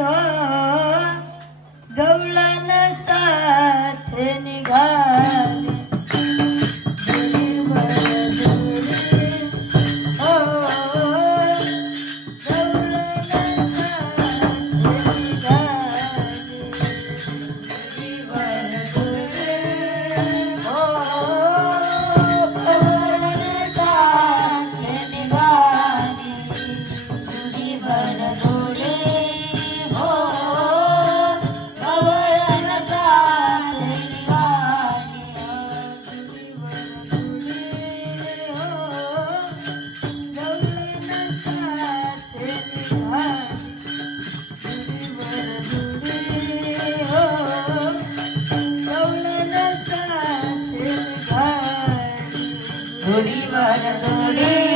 ah. സ്വരത്തോടെ